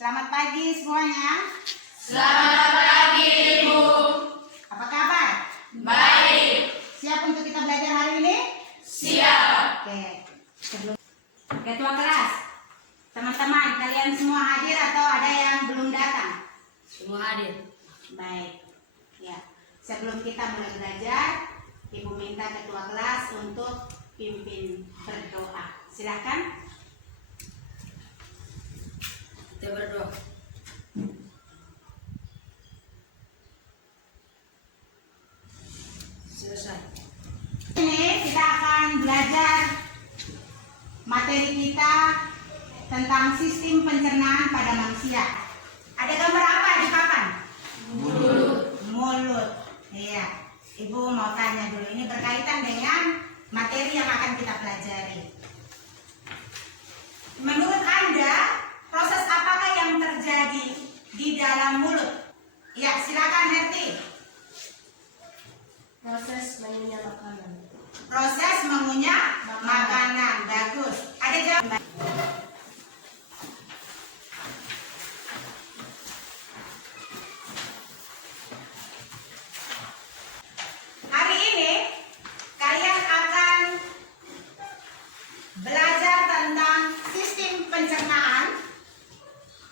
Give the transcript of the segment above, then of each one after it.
Selamat pagi semuanya. Selamat pagi, Ibu. Apa kabar? Baik. Siap untuk kita belajar hari ini? Siap. Oke. Sebelum ketua kelas, teman-teman, kalian semua hadir atau ada yang belum datang? Semua hadir. Baik. Ya. Sebelum kita mulai belajar, Ibu minta ketua kelas untuk pimpin berdoa. Silakan. Kita berdoa. Selesai. Ini kita akan belajar materi kita tentang sistem pencernaan pada manusia. Ada gambar apa di papan? Mulut. Iya. Ibu mau tanya dulu, ini berkaitan dengan materi yang akan kita pelajari. Menurut Anda, proses apakah yang terjadi di dalam mulut? Ya, silakan Herti. Proses mengunyah makanan. Proses mengunyah makanan. Bagus. Ada jawaban? Hari ini kalian akan belajar tentang sistem pencernaan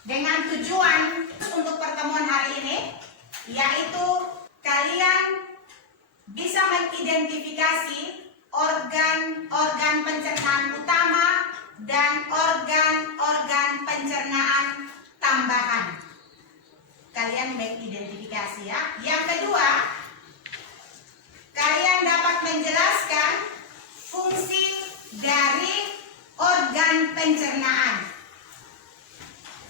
dengan tujuan untuk pertemuan hari ini, yaitu kalian bisa mengidentifikasi organ-organ pencernaan utama dan organ-organ pencernaan tambahan. Kalian mengidentifikasi ya. Yang kedua, kalian dapat menjelaskan fungsi dari organ pencernaan.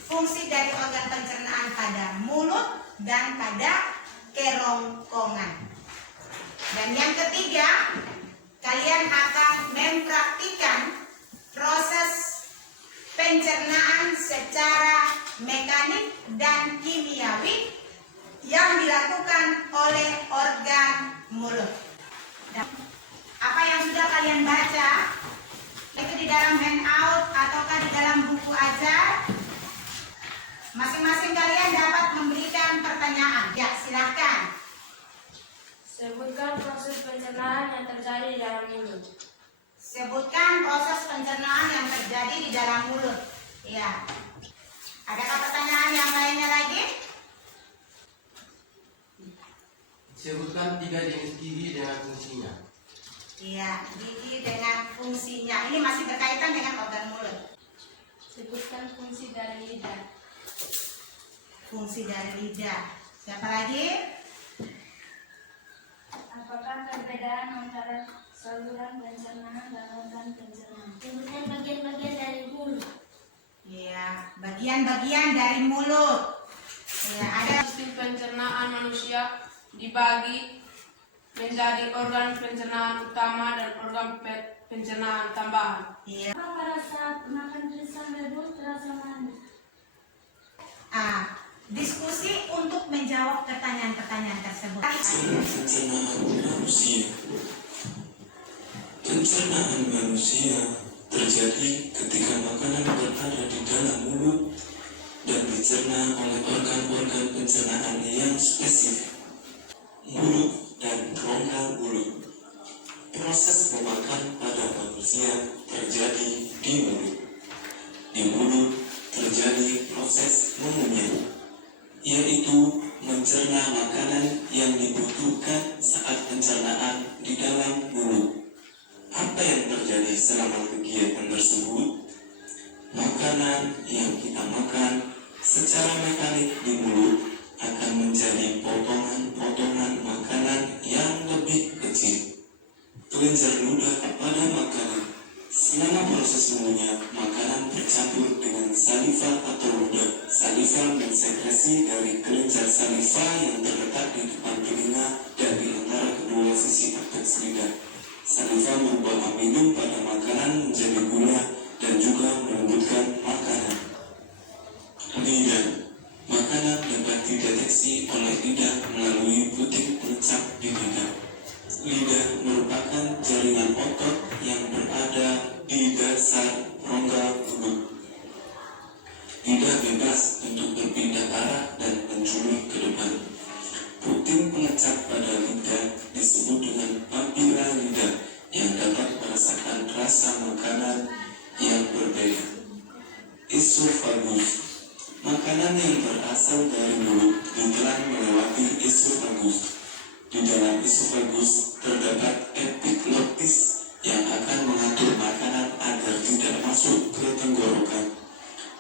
Fungsi dari organ pencernaan pada mulut dan pada kerongkongan. Dan yang ketiga, kalian akan mempraktikkan proses pencernaan secara mekanik dan kimiawi yang dilakukan oleh organ mulut. Dan apa yang sudah kalian baca, itu di dalam handout ataukah di dalam buku ajar, masing-masing kalian dapat memberikan pertanyaan. Ya, silahkan. Sebutkan proses pencernaan yang terjadi di dalam mulut. Sebutkan proses pencernaan yang terjadi di dalam mulut. Ya. Adakah pertanyaan yang lainnya lagi? Sebutkan 3 jenis gigi dengan fungsinya. Iya, gigi dengan fungsinya. Ini masih berkaitan dengan organ mulut. Sebutkan fungsi dari lidah. Fungsi dari lidah. Siapa lagi? Apakah perbedaan antara saluran pencernaan dan organ pencernaan? Sebutkan bagian-bagian dari mulut. Iya, bagian-bagian dari mulut. Ya, ada Sistem pencernaan manusia dibagi menjadi organ pencernaan utama dan organ pencernaan tambahan. iya. Pada saat makan pisang rebus terasa manis. Diskusi untuk menjawab pertanyaan-pertanyaan tersebut. Pencernaan manusia. Pencernaan manusia terjadi ketika makanan berada di dalam mulut dan dicerna oleh organ-organ pencernaan yang spesifik. Mulut dan rongga mulut. Proses memakan pada manusia terjadi di mulut. Di mulut terjadi proses mengunyah, yaitu mencerna makanan yang dibutuhkan saat pencernaan di dalam mulut. Apa yang terjadi selama kegiatan tersebut? Makanan yang kita makan secara mekanik di mulut akan menjadi potongan-potongan makanan yang lebih kecil. Kelenjar ludah pada makanan. Selama proses mengunyah, makanan bercampur dengan saliva atau ludah. Saliva mensekresi dari kelenjar saliva yang terletak di depan telinga dan di antara kedua sisi apeks lidah. Saliva merubah amino pada makanan menjadi gula dan juga melembutkan makanan. Lidah. Makanan dapat dideteksi oleh lidah melalui butir pelecak di lidah. Lidah merupakan jaringan otot yang berada di dasar rongga keras untuk berpindah arah dan menjulur ke depan. Puting pengecat pada lidah disebut dengan papila lidah yang dapat merasakan rasa makanan yang berbeda. Esofagus, makanan yang berasal dari mulut ditelan melewati esofagus. Di dalam esofagus terdapat epiglotis yang akan mengatur makanan agar tidak masuk ke tenggorokan.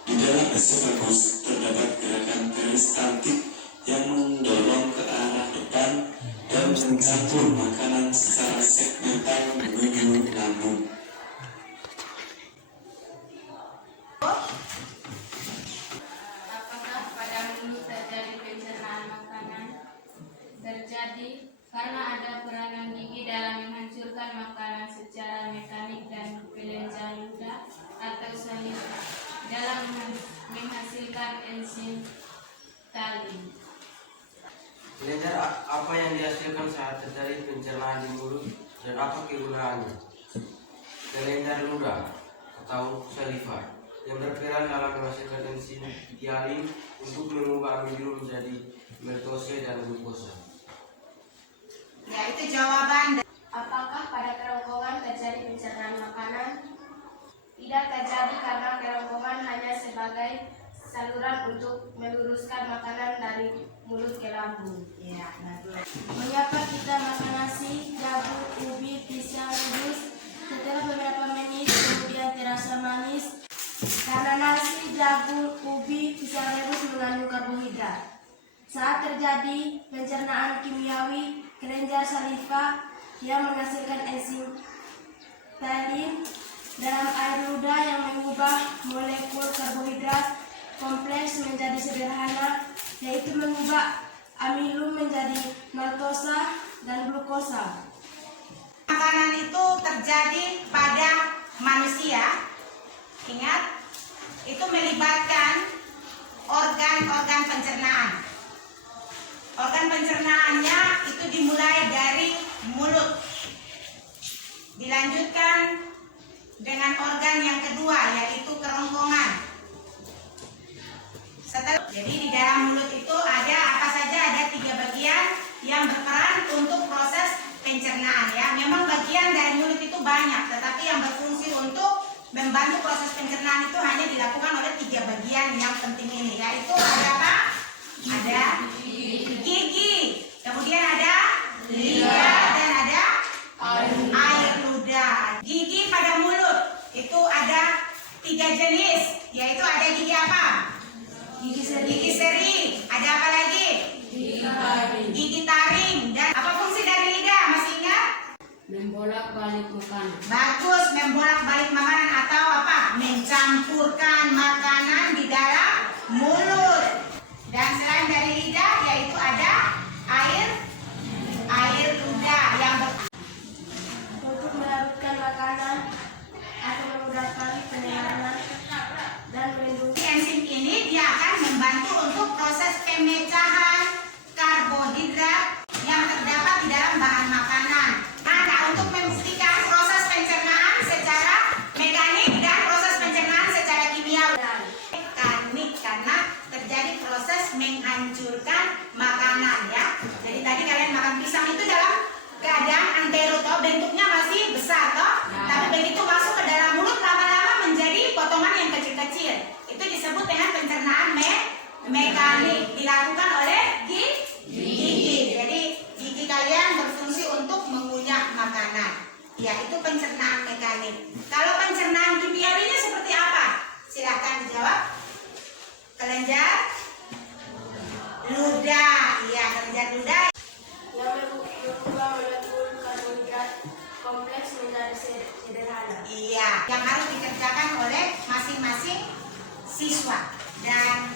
Di dalam esofagus terdapat gerakan peristaltik yang mendorong ke arah depan dan mencampur makanan secara segmental menuju lambung. Apakah pada mulut terjadi pencernaan makanan? Terjadi karena ada peranan gigi dalam menghancurkan makanan secara mekanik dan kelenjar ludah atau saliva dalam menghasilkan enzim phthalin. Kelenjar apa yang dihasilkan saat terjadi pencernaan di mulut dan apa kegunaannya? Kelenjar ludah atau saliva yang berperan dalam menghasilkan enzim phthalin untuk mengubah amilum menjadi maltose dan glukosa. Ya, itu jawaban. Apakah pada kerongkongan terjadi pencernaan makanan? Tidak terjadi karena kerongkongan hanya sebagai saluran untuk meluruskan makanan dari mulut ke lambung. Ya, bagus. Mengapa kita makan nasi, jagung, ubi, pisang, rebus? Setelah beberapa menit kemudian terasa manis. Karena nasi, jagung, ubi, pisang rebus mengandung karbohidrat. Saat terjadi pencernaan kimiawi, kelenjar saliva yang menghasilkan enzim phthalin dalam air ludah yang mengubah molekul karbohidrat kompleks menjadi sederhana, yaitu mengubah amilum menjadi maltosa dan glukosa. Makanan itu terjadi pada manusia. Ingat, itu melibatkan organ-organ pencernaan. Organ pencernaannya itu dimulai dari mulut, dilanjutkan dengan organ yang kedua, yaitu kerongkongan. Jadi di dalam mulut itu ada apa saja? Ada 3 bagian yang berperan untuk proses pencernaan, ya. Memang bagian dari mulut itu banyak, tetapi yang berfungsi untuk membantu proses pencernaan itu hanya dilakukan oleh 3 bagian yang penting ini, yaitu ada apa? Ada gigi, kemudian ada lidah, dan ada air ludah. Gigi pada mulut itu ada 3 jenis, yaitu ada gigi apa? Gigi seri. Ada apa lagi? Gigi taring. Dan apa fungsi dari lidah? Masih ingat? Membolak-balik makanan. Bagus, membolak-balik makanan atau apa? Mencampurkan makanan di dalam mulut. Dan selain dari lidah, yaitu ada air ludah yang Untuk melarutkan makanan atau memudahkan penyaringan dan melindungi enzim ini, dia akan membantu untuk proses pemecahan karbohidrat yang terdapat di dalam bahan makanan. Nah, untuk memastikan proses pencernaan secara mekanik dan proses pencernaan secara kimiawi. Mekanik karena terjadi proses menghancurkan makanan, ya. Jadi tadi kalian makan pisang itu dalam keadaan antero, toh bentuknya masih besar, toh. Tapi begitu masuk ke dalam mulut lama-lama menjadi potongan yang kecil-kecil. Itu disebut dengan pencernaan mekanik, dilakukan oleh gigi. Jadi gigi kalian berfungsi untuk mengunyah makanan. Ya, itu pencernaan mekanik. Kalau pencernaan kimiawinya seperti apa? Silakan dijawab. Kelenjar ludah. Iya, kelenjar ludah. yang mengubah molekul karbohidrat kompleks menjadi sederhana. Iya, yang harus dikerjakan oleh masing-masing siswa. Dan